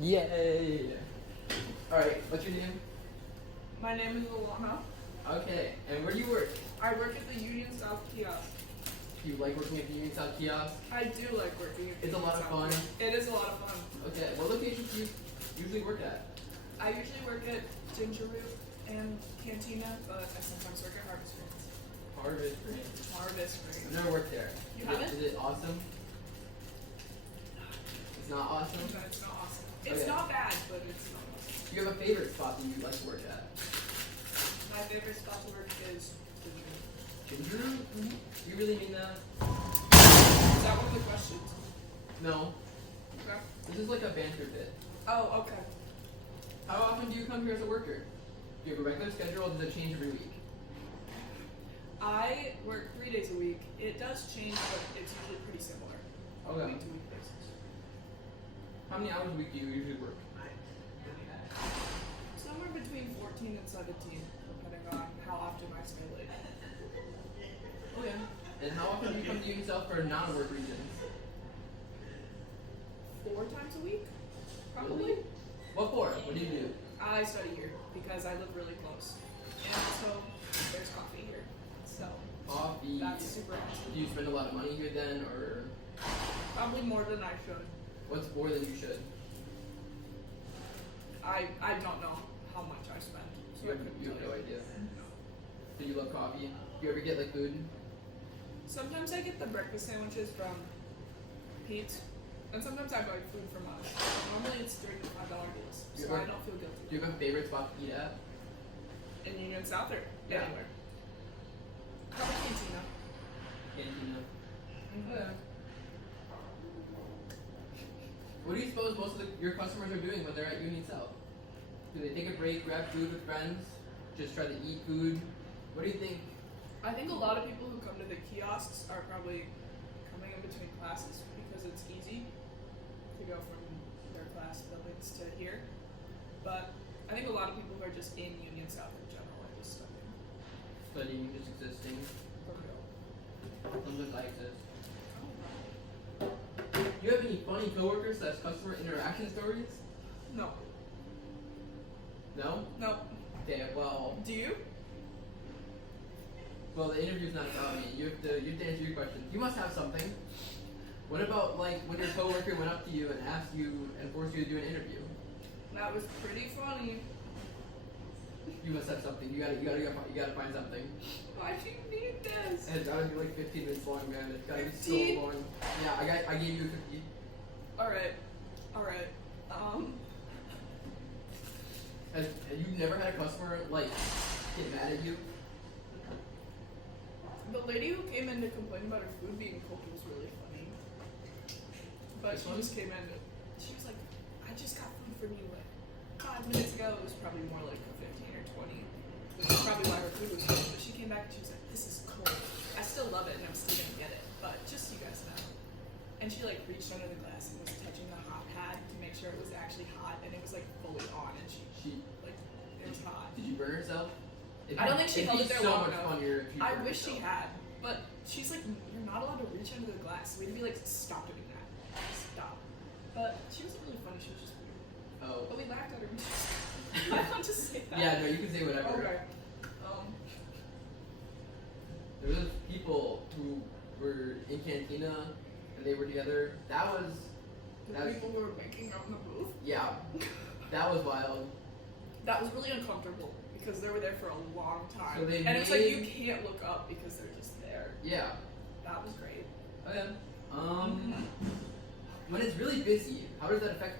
Yay! Alright, what's your name? My name is Alana. Okay, and where do you work? I work at the Union South kiosk. Do you like working at the Union South kiosk? I do like working at the It's a Union lot of South fun. kiosk. It is a lot of fun. Okay, what locations do you usually work at? I usually work at Ginger Root and Cantina, but I sometimes work at Harvest Greens. Harvest Green. Harvest I've Greens. never worked there. You Is it- haven't? Is it awesome? It's not awesome? But it's not awesome. It's Okay. not bad, but it's not awesome. Do you have a favorite spot that you like to work at? My favorite spot to work is Ginger Root. Ginger Root? Mm-hmm. Do you really mean that? Is that one of the questions? No. Okay. This is like a banter bit. Oh, okay. How often do you come here as a worker? Do you have a regular schedule or does it change every week? I work 3 days a week. It does change, but it's usually pretty similar. On a Okay. week-to-week basis. How many hours a week do you usually work? Somewhere between 14 and 17, depending on how often I stay late. Okay. And how often do you come to Union South for non-work reasons? 4 times a week, probably. Really? What for? What do you do? I study here because I live really close, and also there's coffee here, so Coffee. that's super awesome. Do you spend a lot of money here then, or Probably more than I should. what's more than you should? I don't know how much I spend, so You I have, couldn't you have tell no you. idea. No. Do you love coffee? Do you ever get like food? Sometimes I get the breakfast sandwiches from Pete's, and sometimes I buy food from us. Normally it's during the $5 deals, You so ever- I don't feel guilty. Do you have a favorite spot to eat at? In Union South or Yeah. anywhere? Probably Cantina. Cantina. Mm-hmm. Okay. What do you suppose most of your customers are doing when they're at Union South? Do they take a break, grab food with friends, just try to eat food? What do you think? I think a lot of people who come to the kiosks are probably coming in between classes because it's easy to go from their class buildings to here. But I think a lot of people who are just in Union South in general are just studying. Studying, just existing. For real. Sometimes I exist. Do you have any funny coworkers / customer interaction stories? No. No? No. Okay, well, Do you? the interview's not about me. You have to answer your questions. You must have something. What about like when your coworker went up to you and asked you and forced you to do an interview? That was pretty funny. You must have something. You gotta find something. Why do you need this? And it's gotta be like 15 minutes long, man. It's gotta be 15? so long. Yeah, I gave you 50. Alright. Alright. Have you never had a customer like get mad at you? The lady who came in to complain about her food being cold was really funny. But This she one? just came in, she was like, I just got food from you like 5 minutes ago. It was probably more like 15 or 20. Which is probably why her food was cold. But she came back and she was like, this is cold. I still love it and I'm still gonna get it. But just so you guys know. And she like reached under the glass and was touching the hot pad to make sure it was actually hot and it was like fully on and she like, it was hot. Did you burn herself? I don't think she held it there so long much enough. funnier if you I burned wish she yourself. had, but she's like, you're not allowed to reach under the glass. We'd be like, stop doing that. Stop. But she wasn't really funny, she was just weird. Oh. But we laughed at her. I want to say that. Yeah, no, you can say whatever. Okay. There was people who were in Cantina and they were together. That was The people who were making out in the booth. yeah. That was wild. That was really uncomfortable because they were there for a long time. So they and it's like you made- can't look up because they're just there. Yeah. That was great. Okay. When it's really busy, how does that affect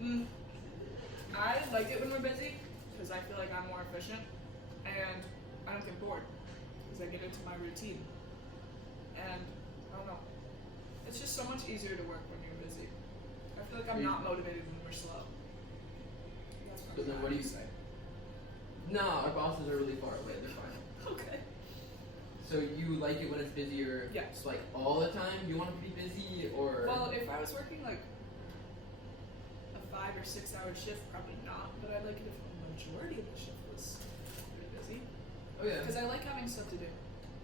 you? I like it when we're busy because I feel like I'm more efficient and I don't get bored because I get into my routine. And I don't know. It's just so much easier to work when you're busy. I feel like I'm not motivated when we're slow. That's But then I what do would you say? No, our bosses are really far away. They're fine. Okay. So you like it when it's busier? Yes. Like all the time? You want it to be busy or? Well, if I was working like a 5 or 6 hour shift, probably not. But I'd like it if the majority of the shift was pretty busy. Oh yeah. Because I like having stuff to do.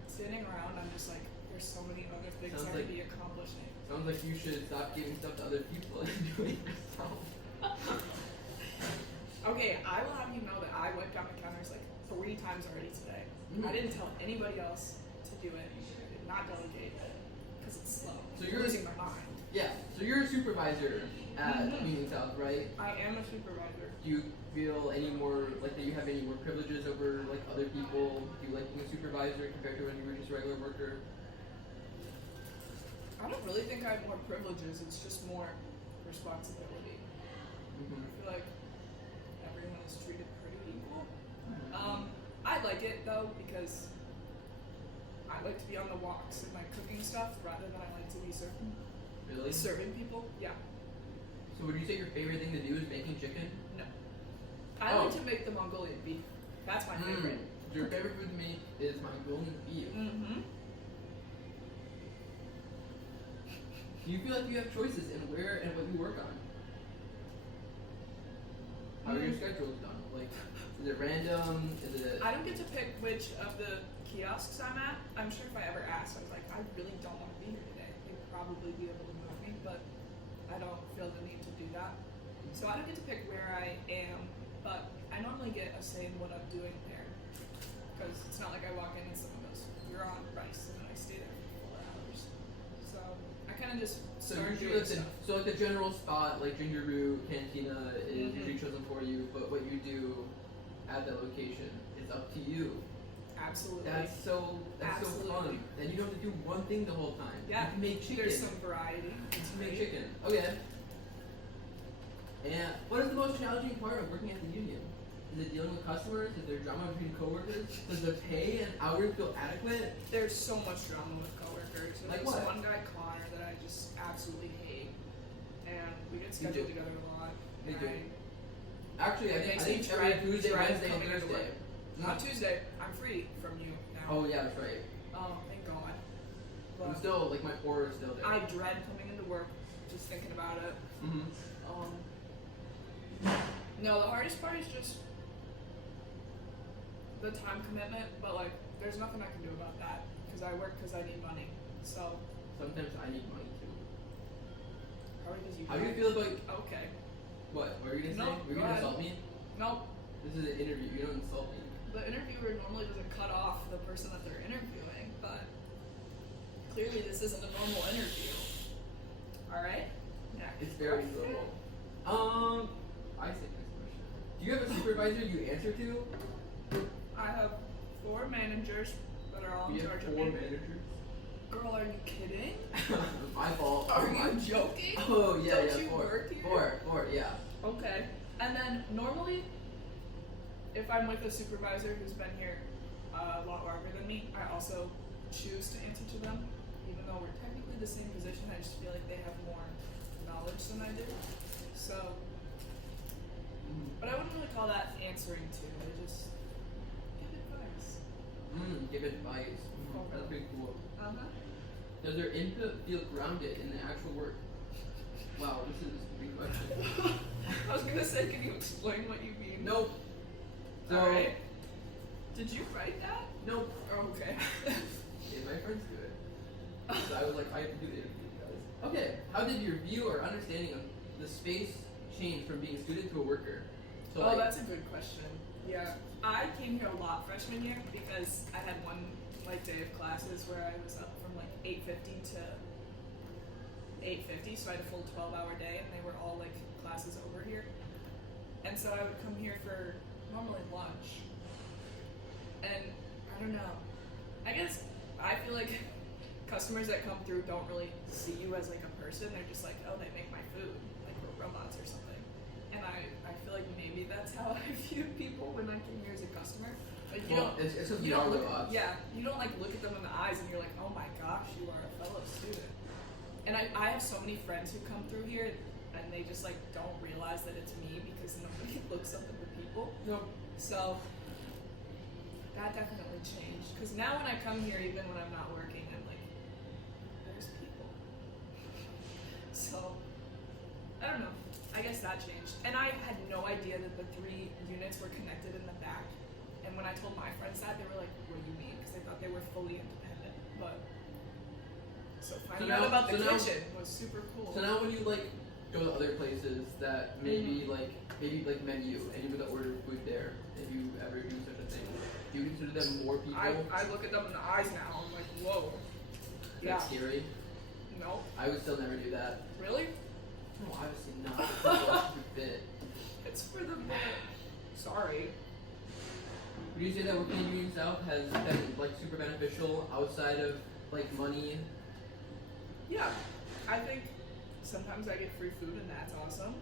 Standing around, I'm just like there's so many other things Sounds I like- could be accomplishing. Sounds like you should stop giving stuff to other people and doing it yourself. Okay, I will have you know that I wiped down the counters like 3 times already today. Mhm. I didn't tell anybody else to do it. I did not delegate because it's slow. So I'm you're- losing my mind. Yeah, so you're a supervisor at Mhm. Union South, right? I am a supervisor. Do you feel any more like that you have any more privileges over like other people? Do you like being a supervisor compared to when you were just a regular worker? I don't really think I have more privileges. It's just more responsibility. Mm-hmm. I feel like everyone is treated pretty equal. I like it though because I like to be on the walks and like cooking stuff rather than I like to be Really? serving people. Yeah. So would you say your favorite thing to do is making chicken? No. I Oh. like to make the Mongolian beef. That's my favorite. Your favorite food to make is Mongolian beef. Mm-hmm. Do you feel like you have choices in where and what you work on? How are your schedules done? Like, is it random? Is it? I don't get to pick which of the kiosks I'm at. I'm sure if I ever asked, I was like, I really don't want to be here today. They'd probably be able to move me, but I don't feel the need to do that. So I don't get to pick where I am, but I normally get a say in what I'm doing there. Because it's not like I walk in and someone goes, you're on rice, and then I stay there for 4 hours. So I kind of just So start usually, doing listen, stuff. so like the general spot, like Ginger Root, Cantina, is Mhm. usually chosen for you. But what you do at that location is up to you. Absolutely. That's so Absolutely. fun. Then you don't have to do one thing the whole time. Yeah. You can make chicken. There's some variety. It's You make great. chicken. Okay. And what is the most challenging part of working at the union? Is it dealing with customers? Is there drama between coworkers? Does the pay and hours feel adequate? There's so much drama with coworkers. There's Like this what? one guy, Connor, that I just absolutely hate. And we get You scheduled do. together a lot. You and do. Actually, I It think, makes I me think every dread- Tuesday, dread Wednesday, and coming into Thursday. On Tuesday, I'm free from you now. Oh yeah, that's right. Oh, thank God. I'm But still like my aura is still there. I dread coming into work just thinking about it. Mhm. No, the hardest part is just the time commitment, but like, there's nothing I can do about that because I work because I need money. So, Sometimes I need money too. probably because you. How do you feel about Okay. what? What were you gonna No, say? Were you go gonna ahead. insult me? Nope. This is an interview. You don't insult me. The interviewer normally doesn't cut off the person that they're interviewing, but clearly this isn't a normal interview. Alright? Yeah. It's very normal. I say next question. Do you have a supervisor you answer to? I have 4 managers that are all in We have charge 4 of me. managers. Girl, are you kidding? My fault. Are you joking? Oh yeah, Don't yeah. you 4. work here? 4, yeah. Okay. And then normally, if I'm with a supervisor who's been here a lot longer than me, I also choose to answer to them, even though we're technically the same position. I just feel like they have more knowledge than I do. So, but I wouldn't really call that answering to. I just give advice. Give advice. That's pretty cool. Uh huh. Does their input feel grounded in the actual work? Wow, this is a big question. I was gonna say, can you explain what you mean? Nope. So, Alright. Did you write that? nope. Oh, okay. Yeah, my friends do it. So I was like, I have to do the interview, guys. Okay, how did your view or understanding of the space change from being a student to a worker? So Oh, like, that's a good question. Yeah, I came here a lot freshman year because I had one like day of classes where I was up from like 8:50 to 8:50, so I had a full 12-hour day, and they were all like classes over here. And so I would come here for normally lunch. And I don't know. I guess I feel like customers that come through don't really see you as like a person. They're just like, oh, they make my food, like we're robots or something. And I feel like maybe that's how I viewed people when I came here as a customer. Like you well, don't, it's because you we are don't look, robots. yeah, you don't like look at them in the eyes and you're like, oh my gosh, you are a fellow student. And I have so many friends who come through here and they just like don't realize that it's me because nobody looks up at the people. Nope. So that definitely changed. Because now when I come here, even when I'm not working, I'm like, there's people. So I don't know. I guess that changed. And I had no idea that the 3 units were connected in the back. And when I told my friends that, they were like, what do you mean? Because they thought they were fully independent. But So finding So now- out about the so now- kitchen was super cool. So now when you like go to other places that maybe like menu and you would order food there, if you ever do such a thing, do you consider them more people? I look at them in the eyes now. I'm like, whoa. Yeah. That's scary. No. I would still never do that. Really? No, obviously not. It's not what you fit. It's for the bit. Sorry. Would you say that working in Union South has been like super beneficial outside of like money? Yeah. I think sometimes I get free food and that's awesome.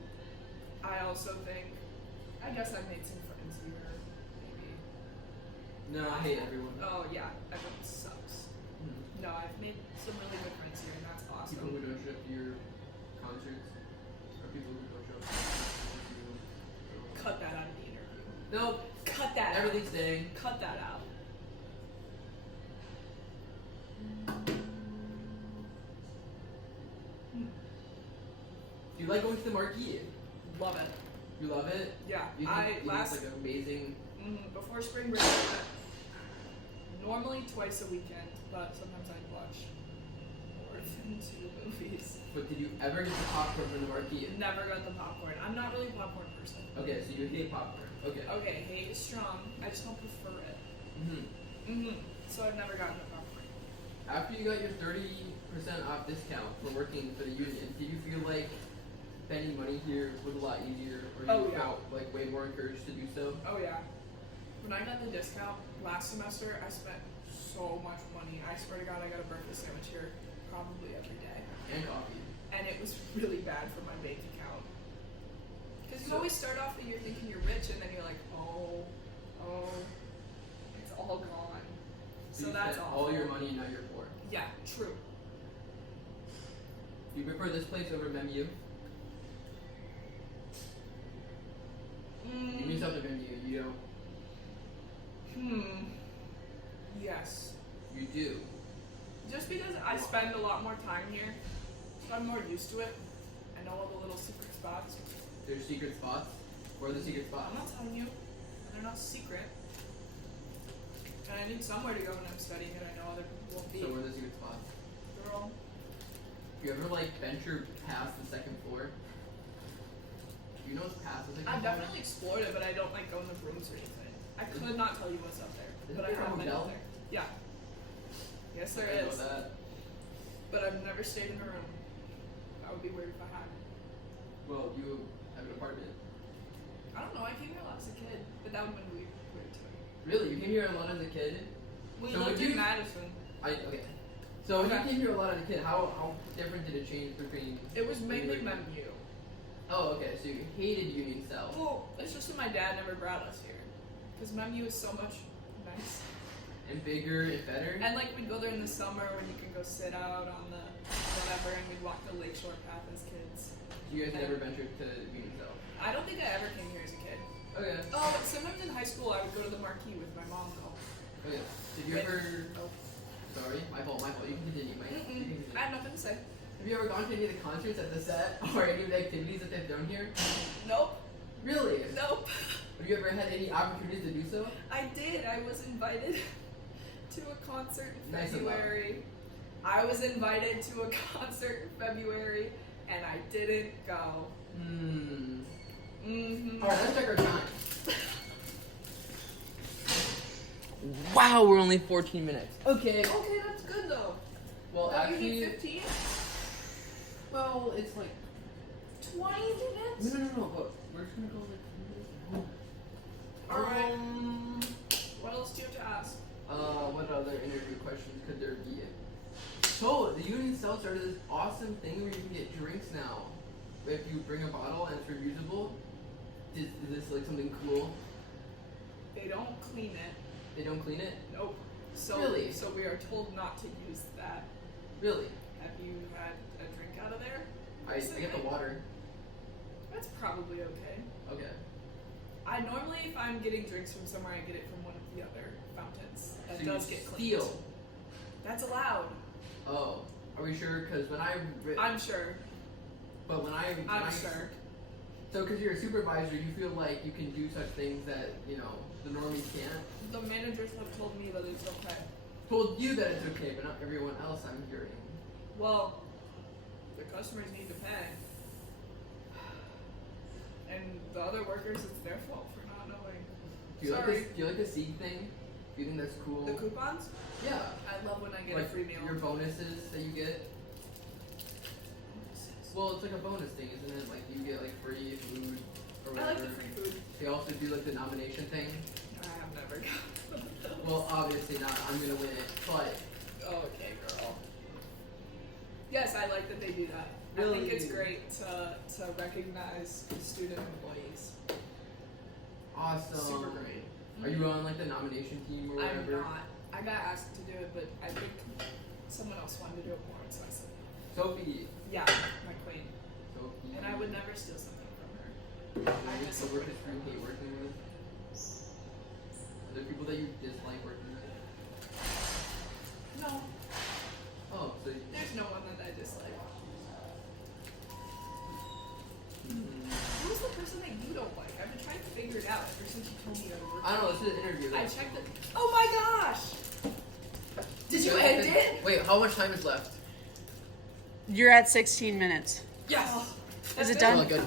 I also think, I guess I've made some friends here. Maybe. No, I hate everyone. Oh yeah, everyone sucks. Hmm. No, I've made some really good friends here and that's awesome. People who don't show up to your concerts, or people who don't show up to you. Cut that out of the interview. Nope. Cut that Everything's staying. out. Cut that out. Do you like going to the Marquee? Love it. You love it? Yeah. You think it's like amazing? Before spring break, I went normally twice a weekend, but sometimes I'd watch more than 2 movies. But did you ever get the popcorn from the Marquee? Never got the popcorn. I'm not really a popcorn person. Okay, so you hate popcorn. Okay. Okay, hate is strong. I just don't prefer it. Mm-hmm. So I've never gotten a popcorn. After you got your 30% off discount for working for the union, did you feel like spending money here was a lot easier, or you felt like way more encouraged to do so? Oh yeah. When I got the discount last semester, I spent so much money. I swear to God, I got a breakfast sandwich here probably every day. And coffee. And it was really bad for my bank account. Because you So- always start off the year thinking you're rich, and then you're like, oh, it's all gone. So you that's spent awful. all your money, now you're poor. Yeah, true. Do you prefer this place over Memu? You need something Memu, you don't. Yes. You do. Just because I spend a lot more time here, so I'm more used to it. I know all the little secret spots. There's secret spots. Where are the secret spots? I'm not telling you. They're not secret. And I need somewhere to go when I'm studying and I know other people won't be. So where are the secret spots? Girl. You ever like venture past the second floor? Do you know what's past the second I've floor? definitely explored it, but I don't like go in the rooms or anything. I could not tell you what's up there, Isn't but I there a have been hotel? up there. Yeah. Yes, there I know is. that. But I've never stayed in a room. That would be weird if I had. Well, you have an apartment. I don't know. I came here a lot as a kid, but that would have been weird too. Really? You came here a lot as a kid? We So lived would in you- Madison. Okay. So when you Okay. came here a lot as a kid, how different did it change between? It was when you mainly were- Memu. Oh, okay. So you hated Union South. Well, it's just that my dad never brought us here. Because Memu is so much nice. And bigger and better. And like we'd go there in the summer when you can go sit out on the whatever and we'd walk the lakeshore path as kids. You guys never ventured to Union South. I don't think I ever came here as a kid. Okay. Oh, but sometimes in high school I would go to the Marquee with my mom though. Okay. Did you ever? Oh. Sorry, my fault. My fault. You can continue, Mike. You can continue. I have nothing to say. Have you ever gone to any of the concerts at the set or any of the activities that they've done here? Nope. Really? Nope. Have you ever had any opportunities to do so? I did. I was invited to a concert in Nice of them. February. I was invited to a concert in February and I didn't go. Alright, let's check our time. Wow, we're only 14 minutes. Okay. Okay, that's good though. Well, You actually, need 15? well, it's like 20 minutes? no. But we're just gonna go like. Alright. What else do you have to ask? What other interview questions could there be? So, the Union South started this awesome thing where you can get drinks now. If you bring a bottle and it's reusable, is this like something cool? They don't clean it. They don't clean it? Nope. So, Really? So we are told not to use that. Really? Have you had a drink out of there? I get the water. That's probably okay. Okay. I normally, if I'm getting drinks from somewhere, I get it from one of the other fountains. That So does you get cleaned. steal. That's allowed. Oh. Are we sure? Because when I'm sure. But when I I'm sure. So, because you're a supervisor, you feel like you can do such things that, you know, the normies can't? The managers have told me that it's okay. Told you that it's okay, but not everyone else I'm hearing. Well, the customers need to pay. And the other workers, it's their fault for not knowing. Do you like Sorry. this? Do you like the seed thing? Do you think that's cool? The coupons? Yeah. I love when I get Like a free meal. your bonuses that you get. Well, it's like a bonus thing, isn't it? Like you get like free food or I whatever. like the free food. They also do like the nomination thing. I have never gotten those. Well, obviously not. I'm gonna win it, but Okay, girl. Yes, I like that they do that. I Really? think it's great to recognize student employees. awesome. Super great. Are you on like the nomination team or I'm whatever? not. I got asked to do it, but I think someone else wanted to do it more, so I said, Sophie. yeah, my queen. Sophie. And I would never steal something from her. Are there just- coworkers who you hate working with? Are there people that you dislike working with? No, Oh, so you, there's no one that I dislike. mm, Who's the person that you don't like? I've been trying to figure it out ever since you told me that work. I don't know. This is an interview. I though. checked it. Oh my gosh! Did you end it? Wait, how much time is left? You're at 16 minutes. Yes. Is it That's done? Oh, good.